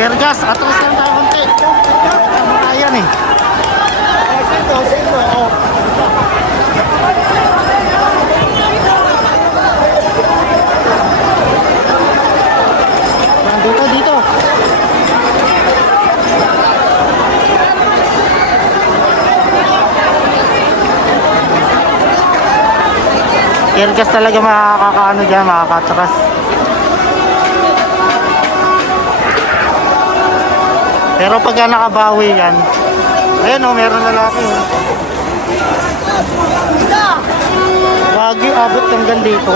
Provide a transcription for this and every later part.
Tear gas, atras lang tayo konti. Ayan eh. Dito, dito. Tear gas talaga makakaano dyan, makakatras. Pero pagka nakabawi yan, ayan o, meron lalaki o. Wagyu, abot hanggang dito.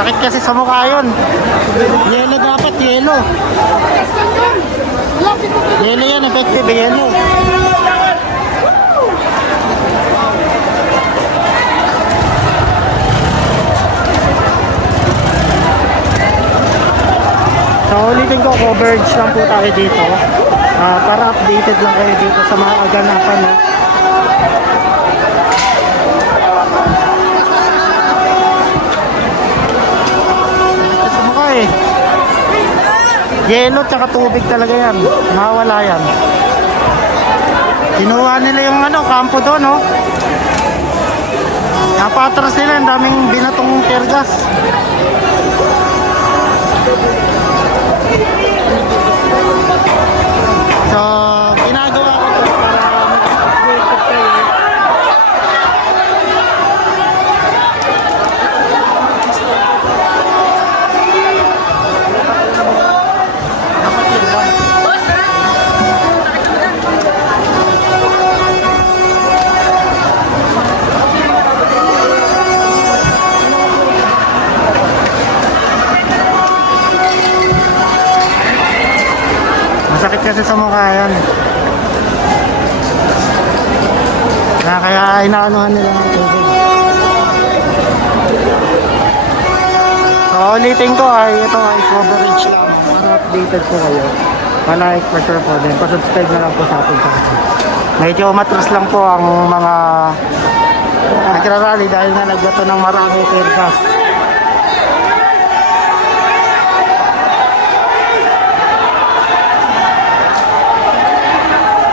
Sakit kasi sa mukha yun. Yelo dapat, yelo. Yelo yan, effective yelo. So ulitin ko, coverage lang po tayo dito. Para updated lang kayo dito sa mga kaganapan. No? Yelo tsaka tubig talaga yan. Mawala yan. Kinuha nila yung kampo doon, no? Napatras nila, ang daming binatong tear gas. So, ginagawa ko to para mag-upgrade kayo. Masakit kasi sa mukha yan. Kaya inaanuhan nila ng tubig. So ulitin ko ito ay coverage lang. Para updated po kayo. Pa-like, pa-share po din. Pa-subscribe na lang po sa ating channel. Medyo matras lang po ang mga nagrarally dahil na nagbato ng maraming tear gas.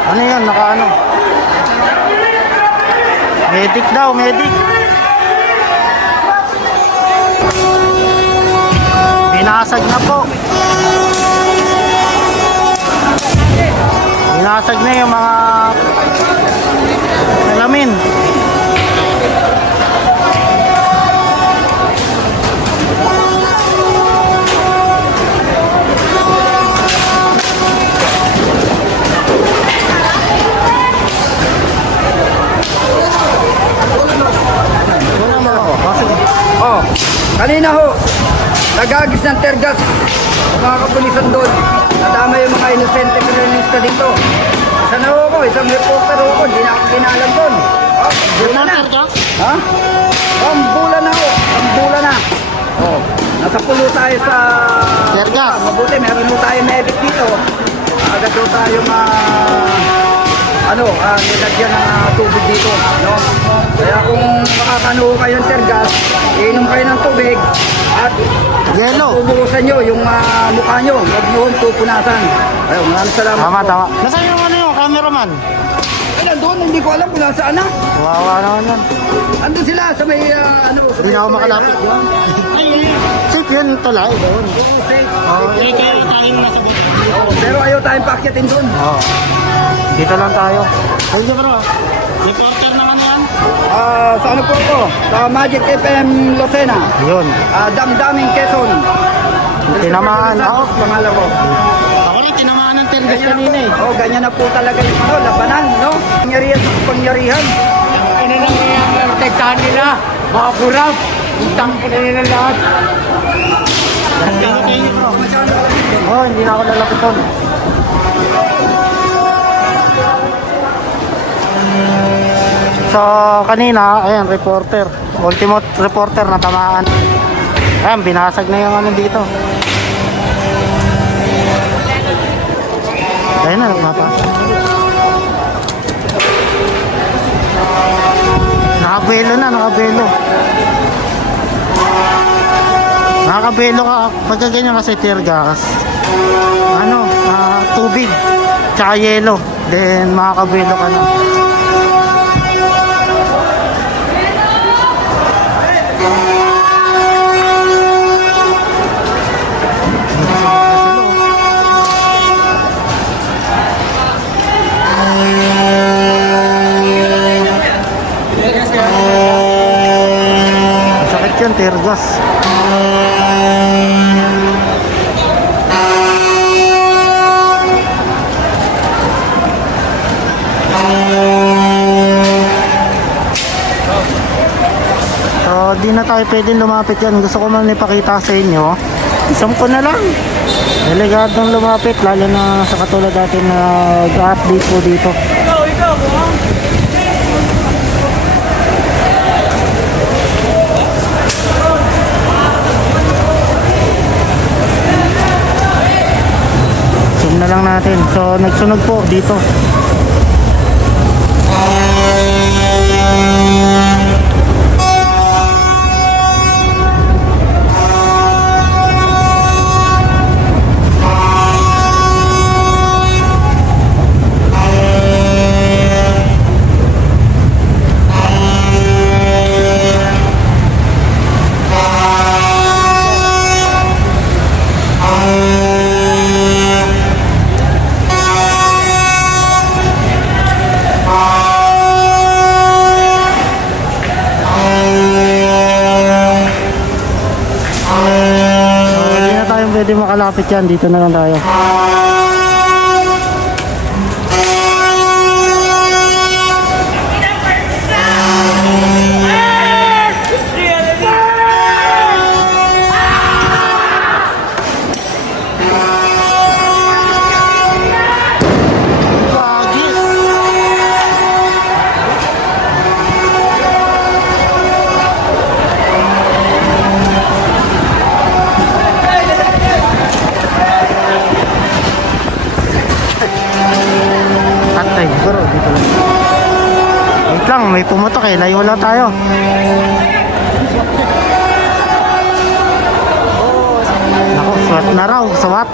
Ano yan? Nakaano? Medic daw, medic. Binasag na po. Binasag na yung mga alamin. Kanina ho, nagagis ng tear gas mga kapulisan doon. Nadama yung mga inosente kriminalista dito. Isa na ho ako, isang reporter ho ako, hindi na ako kinalam doon. Bula na. Ha? Bula na ho, bula na. Nasa pulo tayo sa tear gas. Mabuti, meron ho tayo medic dito. Agad ho tayo nilagyan ng tubig dito, no? Kaya kung makakano kayo ng tear gas, inom kayo ng tubig at yelo. Tuburusan nyo yung mukha nyo, huwag nyo tupunasan. Ayun, maraming salamat. Tama. Nasaan yung cameraman? Ay, nandun, hindi ko alam kung nasaan na. Wawa naman yan. Andun sila sa may Hindi na ako makalapit. Safe yun, tulay doon. Safe. Kaya tayong nasa buto. Pero ayaw tayong paakyatin dun. Dito lang tayo. Ayun bro. Reporter na kami yan. Sa ano po ito? Sa Magic FM Lucena. Yun. Damdaming Quezon. Tinamaan. Pangalan ko. Ako rin, tinamaan ng tear gas kanina eh. Ganyan na po talaga yung labanan, no? Pangyarihan sa pangyarihan. Ano nang protektahan nila? Mga kurap. Utang ina nila lahat. Oh, hindi na ako lalapit doon. So, kanina, ayan, reporter. Ultimate reporter na tamaan. Ayan, binasag na yung ano dito. Ayan na, nagpapasag. Nakabelo na, nakabelo. Nakakabelo ka pagka ganyan kasi tear gas. Ano, tubig, tsaka yelo. Then makakabelo ka na. Sakit yun, tear gas. So, di na tayo pwedeng lumapit yan. Gusto ko man ipakita sa inyo. Isang ko na lang. Delikadong lumapit, lalo na sa katulad natin na update po dito. Zoom na lang natin. So, nagsunog po dito. Pwede makalapit yan, dito na lang tayo. Siguro dito lang. Wait lang, may pumutok eh. Layo lang tayo. Naku, SWAT na raw. SWAT.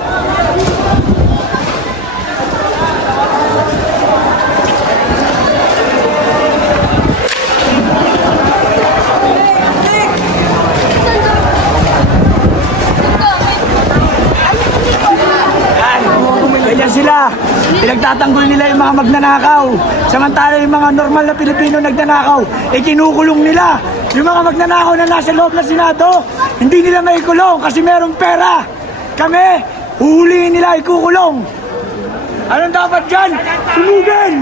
Ganyan sila. Pinagtatanggol nila yung mga magnanakaw. Samantala yung mga normal na Pilipino nagnanakaw, kinukulong nila. Yung mga magnanakaw na nasa loob ng Senado, hindi nila maikulong kasi merong pera. Kami, huhulihin nila, ikukulong. Anong dapat dyan? Sumugin!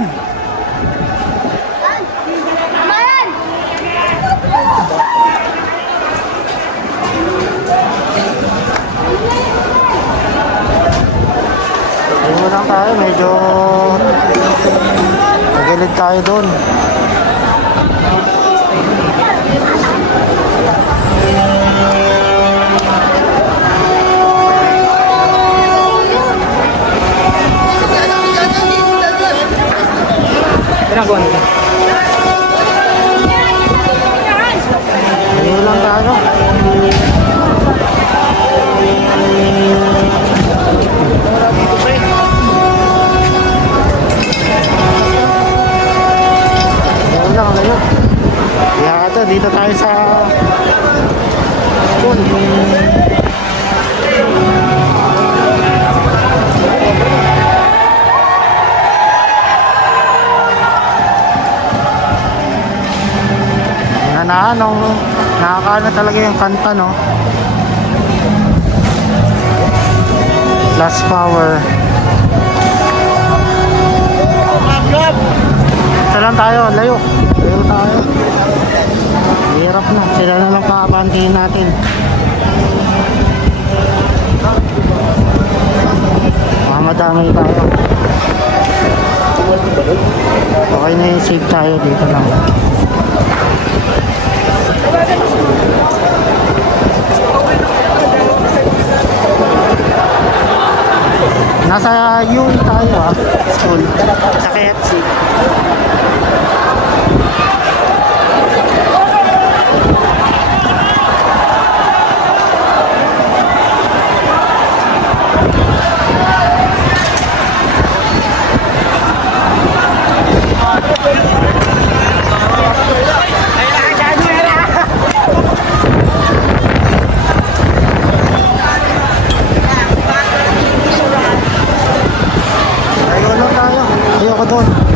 Ayun lang tayo, medyo nagilid tayo doon. Ginagawa nila. Ayun lang tayo. Dito tayo sa school. Nakakaano talaga yung kanta, no? Last Power. Ito lang tayo, layo. Layo tayo. Hirap na. Sila na lang gagantihin natin. Madami tayo. Okay na yung save tayo dito lang. Nasa UE tayo school sa KFC. Ayun lang tayo. Ayoko doon.